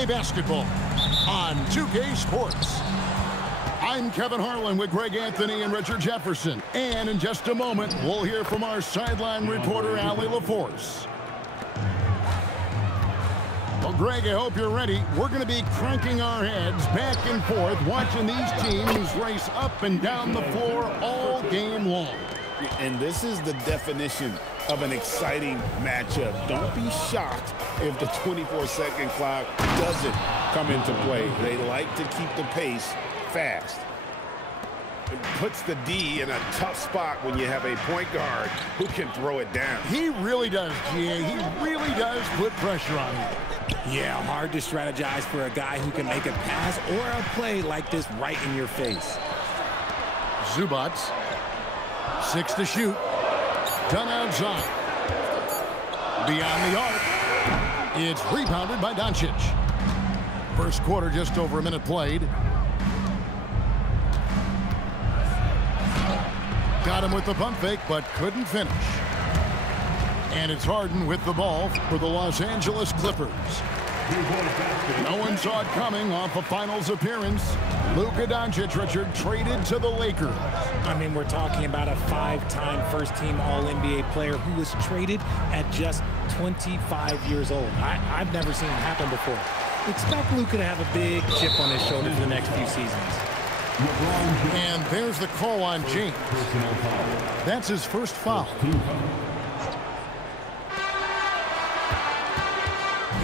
NBA basketball on 2K Sports. I'm Kevin Harlan with Greg Anthony and Richard Jefferson. And in just a moment, we'll hear from our sideline reporter, Allie LaForce. Well, Greg, I hope you're ready. We're going to be cranking our heads back and forth, watching these teams race up and down the floor all game long. And this is the definition of an exciting matchup. Don't be shocked if the 24-second clock doesn't come into play. They like to keep the pace fast. It puts the D in a tough spot when you have a point guard who can throw it down. He really does, GA. He really does put pressure on him. Yeah, hard to strategize for a guy who can make a pass or a play like this right in your face. Zubac, 6 to shoot. Done outside. Beyond the arc. It's rebounded by Doncic. First quarter, just over a minute played. Got him with the pump fake, but couldn't finish. And it's Harden with the ball for the Los Angeles Clippers. No one saw it coming off a finals appearance. Luka Doncic, Richard, traded to the Lakers. I mean, we're talking about a 5-time first-team All-NBA player who was traded at just 25 years old. I've never seen it happen before. Expect Luka to have a big chip on his shoulder for the next few seasons. And there's the call on James. That's his first foul.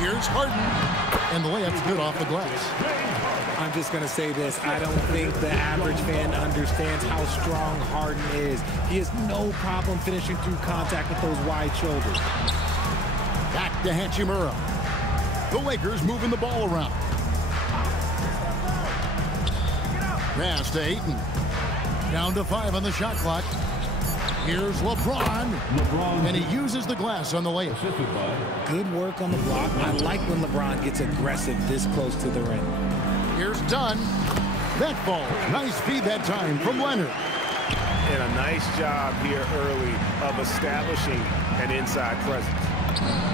Here's Harden, and the layup's good off the glass. I'm just going to say this. I don't think the average fan understands how strong Harden is. He has no problem finishing through contact with those wide shoulders. Back to Hachimura. The Lakers moving the ball around. Pass to Ayton. Down to 5 on the shot clock. Here's LeBron, and he uses the glass on the layup. Good work on the block. I like when LeBron gets aggressive this close to the rim. Here's Dunn. That ball, nice feed that time from Leonard. And a nice job here early of establishing an inside presence.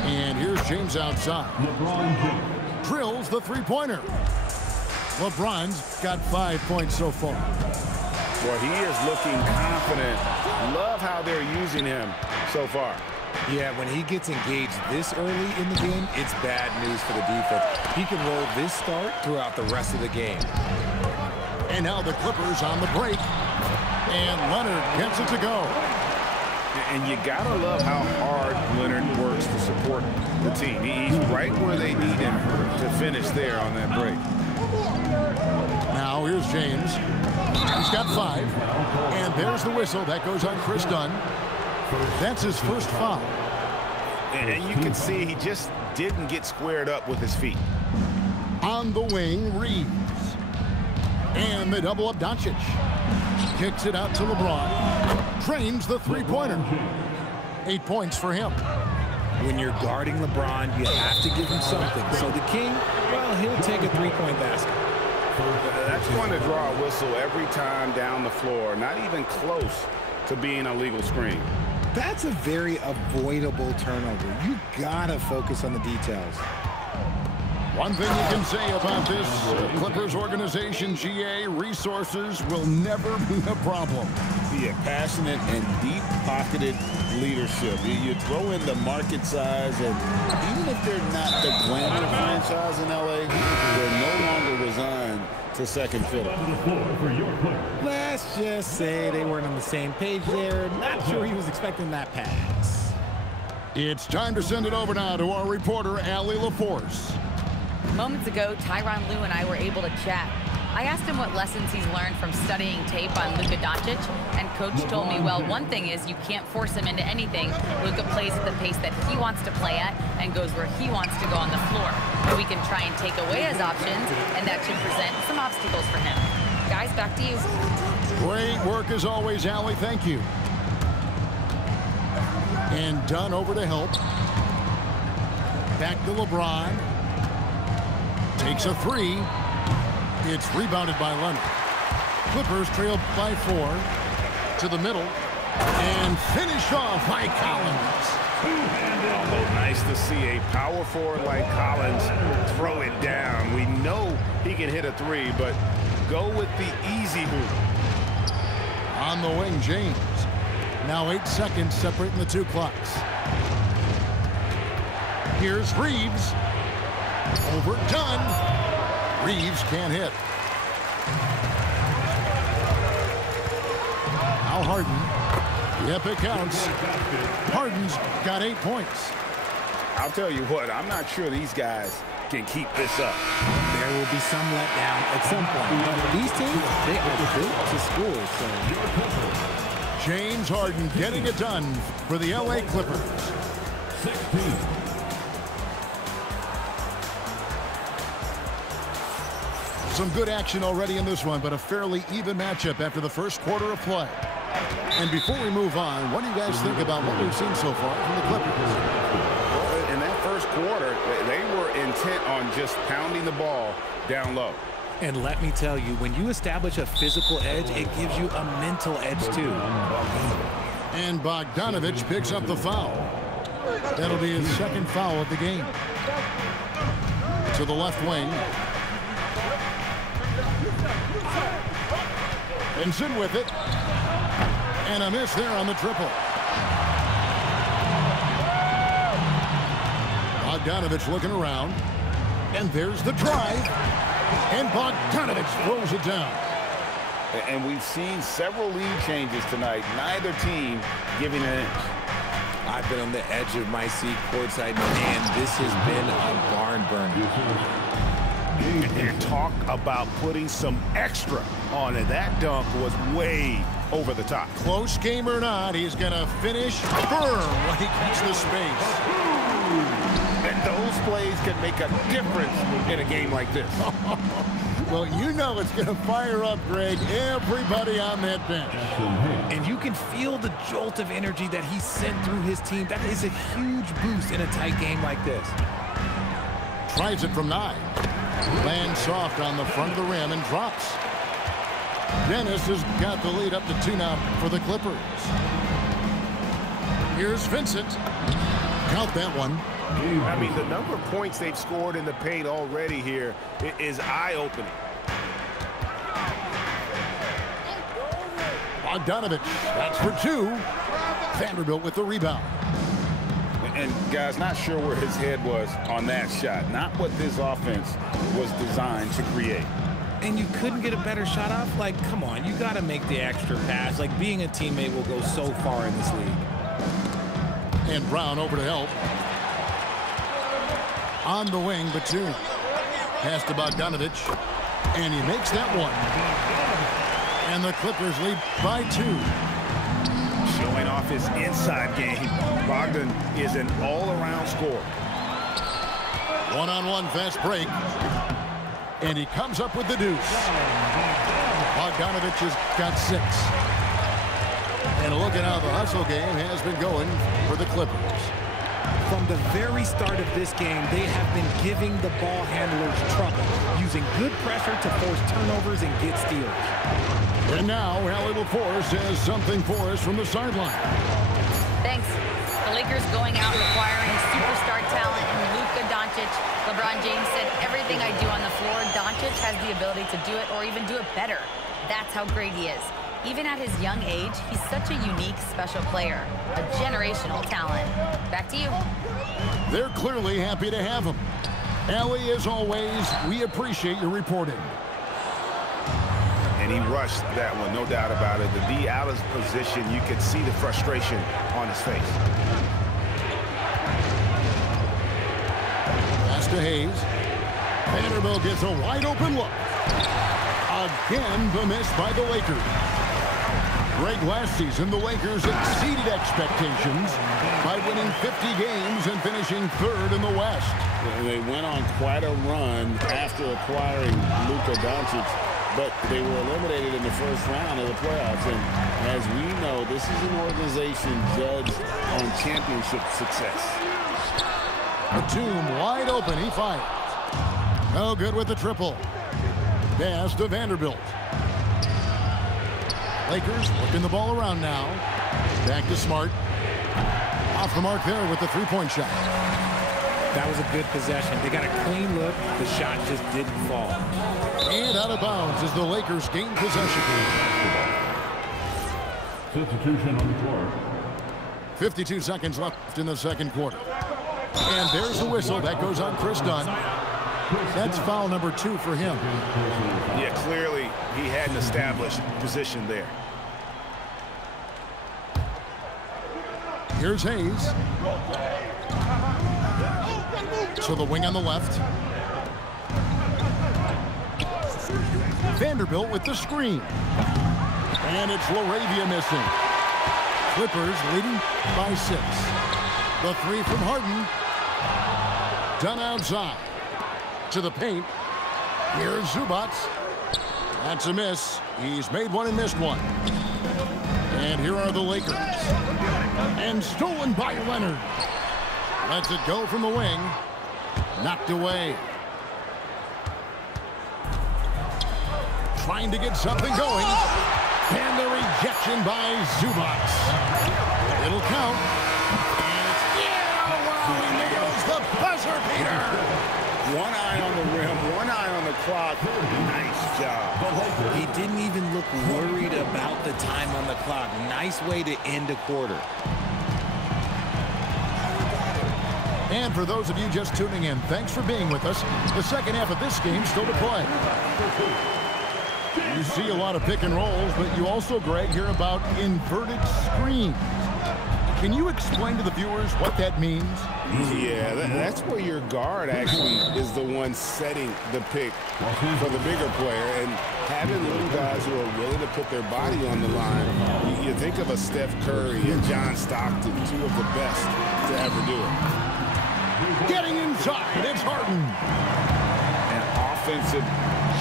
And here's James outside. LeBron drills the three-pointer. LeBron's got 5 points so far. Well, he is looking confident. Love how they're using him so far. Yeah, when he gets engaged this early in the game, it's bad news for the defense. He can roll this start throughout the rest of the game. And now the Clippers on the break. And Leonard gets it to go. And you gotta love how hard Leonard works to support the team. He's right where they need him to finish there on that break. Now here's James. He's got 5. And there's the whistle. That goes on Chris Dunn. That's his first foul. And you can see he just didn't get squared up with his feet. On the wing, Reeves. And they double up Doncic. Kicks it out to LeBron. Trains the three-pointer. 8 points for him. When you're guarding LeBron, you have to give him something. So the King, well, he'll take a three-point basket. That's going to draw a whistle every time down the floor. Not even close to being a legal screen. That's a very avoidable turnover. You gotta focus on the details. One thing you can say about this Clippers organization, GA, resources will never be a problem. Yeah, passionate and deep-pocketed leadership. You throw in the market size, and even if they're not the glamour franchise in LA, they're no longer resigned to second fiddle. Let's just say they weren't on the same page there. Not sure he was expecting that pass. It's time to send it over now to our reporter, Allie LaForce. Moments ago, Tyronn Lue and I were able to chat. I asked him what lessons he's learned from studying tape on Luka Doncic, and Coach told me, well, one thing is you can't force him into anything. Luka plays at the pace that he wants to play at and goes where he wants to go on the floor. We can try and take away his options, and that should present some obstacles for him. Guys, back to you. Great work as always, Allie. Thank you. And Dunn over to help. Back to LeBron. Takes a 3. It's rebounded by Leonard. Clippers trailed by 4 to the middle and finished off by Collins. Although nice to see a power forward like Collins throw it down. he can hit a three, but go with the easy hoop. On the wing, James. Now 8 seconds separating the two clocks. Here's Reeves. Overdone. Reeves can't hit. Now Harden. The epic counts. Harden's got 8 points. I'll tell you what, I'm not sure these guys can keep this up. There will be some letdown at some point. But these teams, they are built to score. So James Harden getting it done for the LA Clippers. 16. Some good action already in this one, but a fairly even matchup after the first quarter of play. And before we move on, what do you guys think about what we've seen so far from the Clippers? In that first quarter, they were intent on just pounding the ball down low. And let me tell you, when you establish a physical edge, it gives you a mental edge too. And Bogdanovich picks up the foul. That'll be his second foul of the game. To the left wing. Benson with it. And a miss there on the triple. Bogdanovich looking around. And there's the drive. And Bogdanovich throws it down. And we've seen several lead changes tonight. Neither team giving an inch. I've been on the edge of my seat courtside, and this has been a barn burner. And talk about putting some extra on it. That dunk was way over the top. Close game or not, he's going to finish firm when he gets the space. And those plays can make a difference in a game like this. Well, you know it's going to fire up, Greg, everybody on that bench. And you can feel the jolt of energy that he sent through his team. That is a huge boost in a tight game like this. Tries it from 9. Lands soft on the front of the rim and drops. Dennis has got the lead up to 2 now for the Clippers. Here's Vincent. Count that one. I mean, the number of points they've scored in the paint already here is eye-opening. Bogdanovich, that's for 2. Vanderbilt with the rebound. And, guys, not sure where his head was on that shot. Not what this offense was designed to create. And you couldn't get a better shot off? Like, come on, you got to make the extra pass. Like, being a teammate will go so far in this league. And Brown over to help. On the wing, Batum. Pass to Bogdanovich. And he makes that one. And the Clippers lead by 2. Showing off his inside game. Bogdan is an all-around scorer. One-on-one fast break. And he comes up with the deuce. Bogdanovich has got 6. And look at how the hustle game has been going for the Clippers. From the very start of this game, they have been giving the ball handlers trouble, using good pressure to force turnovers and get steals. And now, Allie LaForce has something for us from the sideline. Thanks. The Lakers going out requiring superstar talent in Luka Doncic. LeBron James said, everything I do on the floor, Doncic has the ability to do it or even do it better. That's how great he is. Even at his young age, he's such a unique, special player. A generational talent. Back to you. They're clearly happy to have him. Allie, as always, we appreciate your reporting. And he rushed that one, no doubt about it. To be out of position, you could see the frustration on his face. Pass to Hayes. Vanderbilt gets a wide-open look. Again, the miss by the Lakers. Greg, last season, the Lakers exceeded expectations by winning 50 games and finishing 3rd in the West. They went on quite a run after acquiring Luka Doncic, but they were eliminated in the first round of the playoffs. And as we know, this is an organization judged on championship success. Batum wide open. He fires. No good with the triple. Pass to Vanderbilt. Lakers working the ball around now. Back to Smart. Off the mark there with the 3-point shot. That was a good possession. They got a clean look. The shot just didn't fall. And out of bounds as the Lakers gain possession. Substitution on the floor. 52 seconds left in the second quarter. And there's the whistle. That goes on Chris Dunn. That's foul number 2 for him. Yeah, clearly he had an established position there. Here's Hayes. So the wing on the left. Vanderbilt with the screen. And it's LaRavia missing. Clippers leading by 6. The 3 from Harden. Done outside. To the paint. Here's Zubac. That's a miss. He's made one and missed one. And here are the Lakers. And stolen by Leonard. Lets it go from the wing. Knocked away. Trying to get something going. And the rejection by Zubac. It'll count. And it's wow, he nails the buzzer beater. One eye on the rim, one eye on the clock. Nice job. He didn't even look worried about the time on the clock. Nice way to end a quarter. And for those of you just tuning in, thanks for being with us. The second half of this game still to play. You see a lot of pick and rolls, but you also, Greg, hear about inverted screens. Can you explain to the viewers what that means? Yeah, that's where your guard actually is the one setting the pick for the bigger player. And having little guys who are willing to put their body on the line, you think of a Steph Curry and John Stockton, 2 of the best to ever do it. Getting inside, it's Harden. An offensive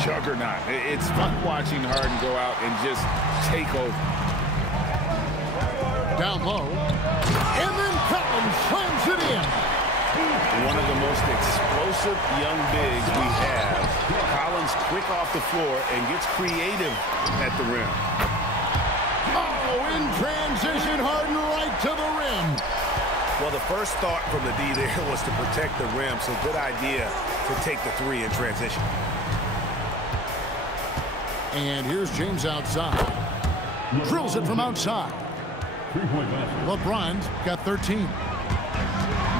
juggernaut. It's fun watching Harden go out and just take over. Down low. And then Collins slams it in. One of the most explosive young bigs we have. Collins quick off the floor and gets creative at the rim. Oh, in transition, Harden right to the rim. Well, the first thought from the D there was to protect the rim, so good idea to take the 3 in transition. And here's James outside. Drills it from outside. LeBron's got 13.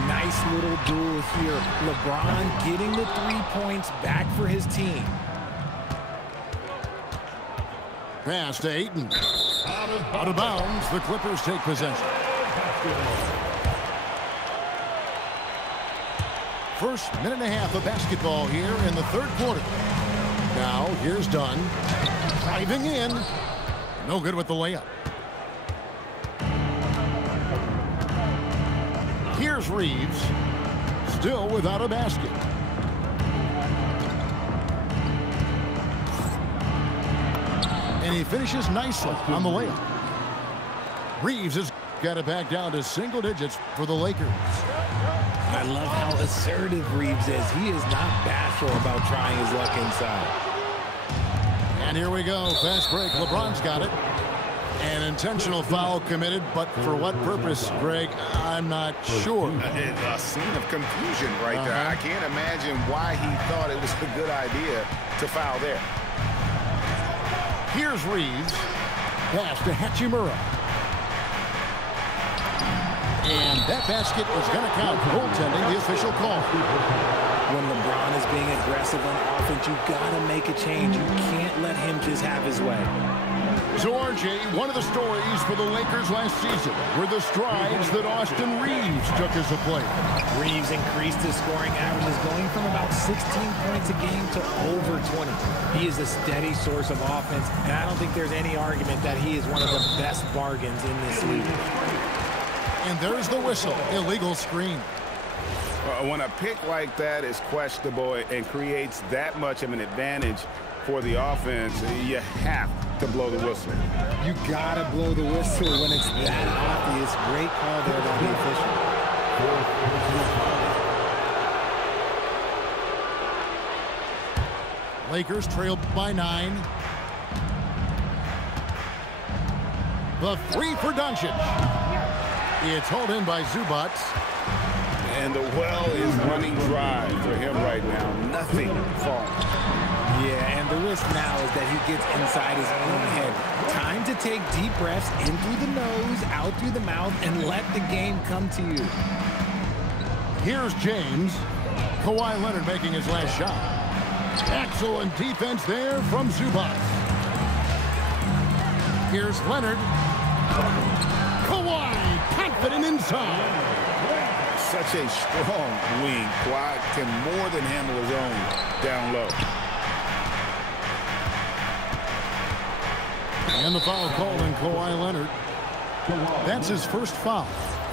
Nice little duel here. LeBron getting the 3 points back for his team. Pass to Ayton. Out of bounds, the Clippers take possession. First minute and a half of basketball here in the third quarter. Now, here's Dunn. Driving in. No good with the layup. Here's Reeves. Still without a basket. And he finishes nicely on the layup. Reeves has got it back down to single digits for the Lakers. I love how assertive Reeves is. He is not bashful about trying his luck inside. And here we go. Fast break. LeBron's got it. An intentional foul committed, but for what purpose, Greg? I'm not sure. A scene of confusion right there. I can't imagine why he thought it was a good idea to foul there. Here's Reeves. Pass to Hachimura. And that basket is going to count. Goaltending, the official call. When LeBron is being aggressive on offense, you've got to make a change. You can't let him just have his way. So, RJ, one of the stories for the Lakers last season were the strides that Austin Reeves took as a player. Reeves increased his scoring averages, going from about 16 points a game to over 20. He is a steady source of offense, and I don't think there's any argument that he is one of the best bargains in this league. And there's the whistle. Illegal screen. When a pick like that is questionable and creates that much of an advantage for the offense, you have to blow the whistle. You gotta blow the whistle when it's that obvious. Great call there by the official. Lakers trailed by 9. The 3 for Doncic. It's hauled in by Zubac. And the well is running dry for him right now. Nothing falling. Yeah, and the risk now is that he gets inside his own head. Time to take deep breaths in through the nose, out through the mouth, and let the game come to you. Here's James. Kawhi Leonard making his last shot. Excellent defense there from Zubac. Here's Leonard. Kawhi, confident inside. Such a strong wing. Kawhi can more than handle his own down low. And the foul called on Kawhi Leonard. That's his first foul.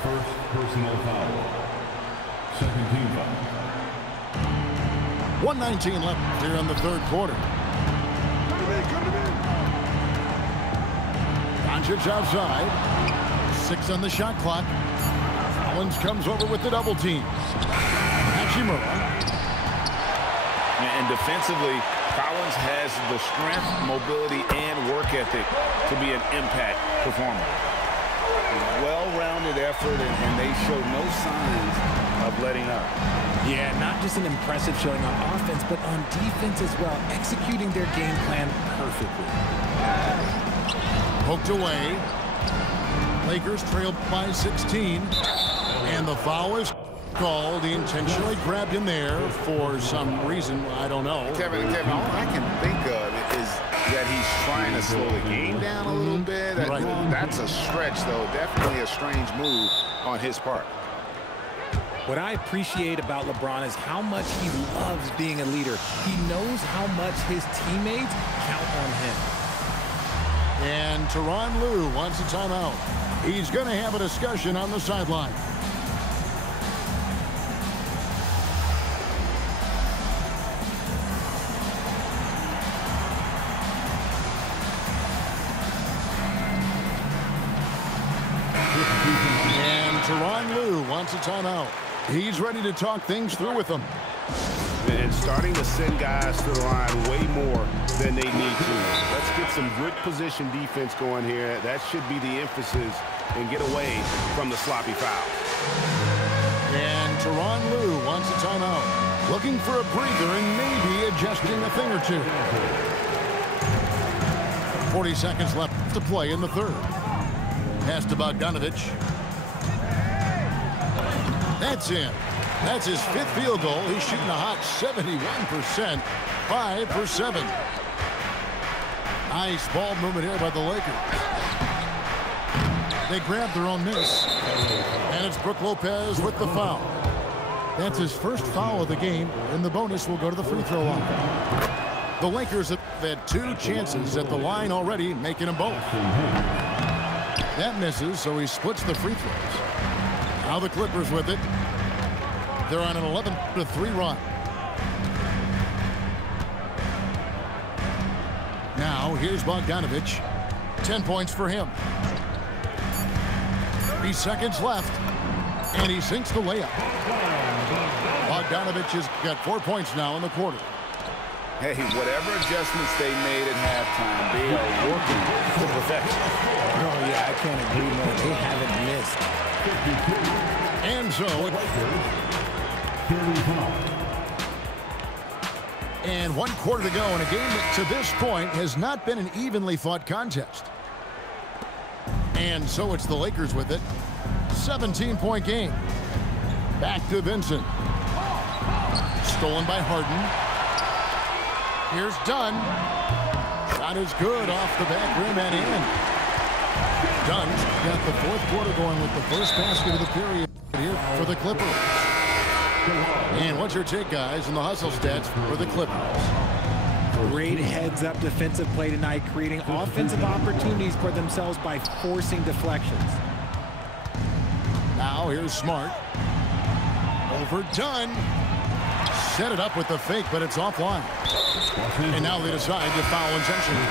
First personal foul. Second team foul. 1:19 left here in the third quarter. Doncic outside. 6 on the shot clock. Collins comes over with the double team. Hachimura. And defensively, Collins has the strength, mobility, and work ethic to be an impact performer. Well-rounded effort, and they show no signs of letting up. Yeah, not just an impressive showing on offense, but on defense as well, executing their game plan perfectly. Poked away. Lakers trailed by 16. And the foul is called. He intentionally grabbed him there for some reason. I don't know. Kevin, all I can think of is that he's trying to slow the game down a little bit. Right. That's a stretch, though. Definitely a strange move on his part. What I appreciate about LeBron is how much he loves being a leader. He knows how much his teammates count on him. And Tyronn Lue wants a timeout. He's going to have a discussion on the sideline. And Tyronn Lue wants a timeout. He's ready to talk things through with them. And starting to send guys to the line way more than they need to. Let's get some good position defense going here. That should be the emphasis, and get away from the sloppy fouls. And Tyronn Lue wants a timeout. Looking for a breather and maybe adjusting a thing or two. 40 seconds left to play in the third. Pass to Bogdanovich. That's in. That's his 5th field goal. He's shooting a hot 71%. 5 for 7. Nice ball movement here by the Lakers. They grab their own miss. And it's Brook Lopez with the foul. That's his first foul of the game, and the bonus will go to the free throw line. The Lakers have had 2 chances at the line already, making them both. That misses, so he splits the free throws. Now the Clippers with it. They're on an 11-3 run. Now here's Bogdanovich. 10 points for him. 3 seconds left, and he sinks the layup. Bogdanovich has got 4 points now in the quarter. Hey, whatever adjustments they made at halftime, they are working to perfection. Oh, yeah, I can't agree more. They haven't missed. And so, and 1 quarter to go in a game that to this point has not been an evenly fought contest. And so it's the Lakers with it. 17-point game. Back to Vincent. Stolen by Harden. Here's Dunn. Shot is good off the back rim and in. Dunn's got the 4th quarter going with the first basket of the period here for the Clippers. And what's your take, guys, in the hustle stats for the Clippers? Great heads-up defensive play tonight, creating offensive opportunities for themselves by forcing deflections. Now here's Smart. Over Dunn. Set it up with the fake, but it's offline. And now they decide to foul intentionally.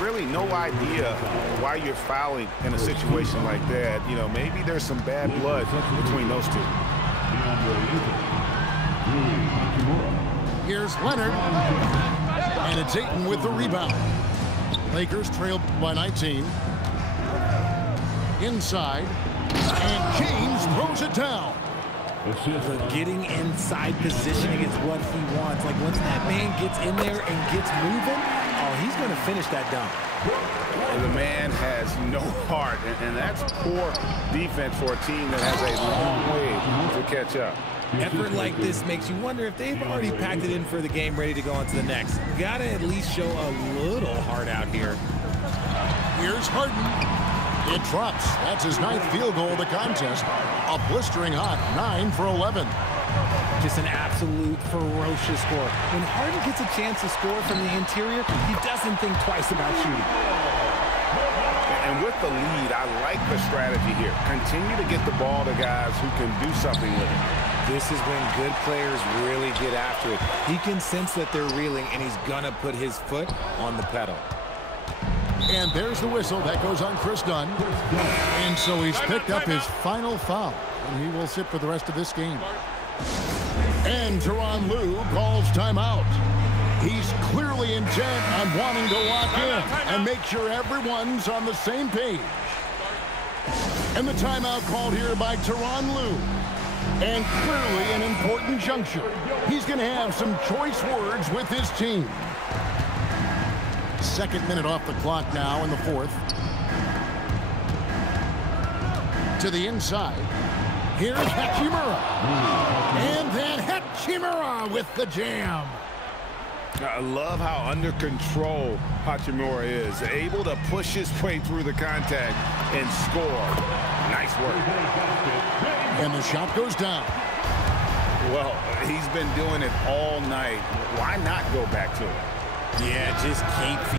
Really no idea why you're fouling in a situation like that. You know, maybe there's some bad blood between those two. Here's Leonard. And it's Ayton with the rebound. Lakers trail by 19. Inside. And James throws it down. Getting inside positioning is what he wants. Like, once that man gets in there and gets moving, oh, he's going to finish that dunk. And the man has no heart, and that's poor defense for a team that has a long way to catch up. Effort like this makes you wonder if they've already packed it in for the game, ready to go on to the next. Got to at least show a little heart out here. Here's Harden. It drops. That's his 9th field goal of the contest. A blistering hot 9 for 11. Just an absolute ferocious score. When Harden gets a chance to score from the interior, he doesn't think twice about shooting. And with the lead, I like the strategy here. Continue to get the ball to guys who can do something with it. This is when good players really get after it. He can sense that they're reeling, and he's going to put his foot on the pedal. And there's the whistle. That goes on Chris Dunn. And so he's picked up his final foul. And he will sit for the rest of this game. And Tyronn Lue calls timeout. He's clearly intent on wanting to lock in and make sure everyone's on the same page. And the timeout called here by Tyronn Lue. And clearly an important juncture. He's going to have some choice words with his team. 2nd minute off the clock now in the 4th. To the inside. Here's Hachimura. And then Hachimura with the jam. I love how under control Hachimura is. Able to push his way through the contact and score. Nice work. And the shot goes down. Well, he's been doing it all night. Why not go back to it? Yeah, just keep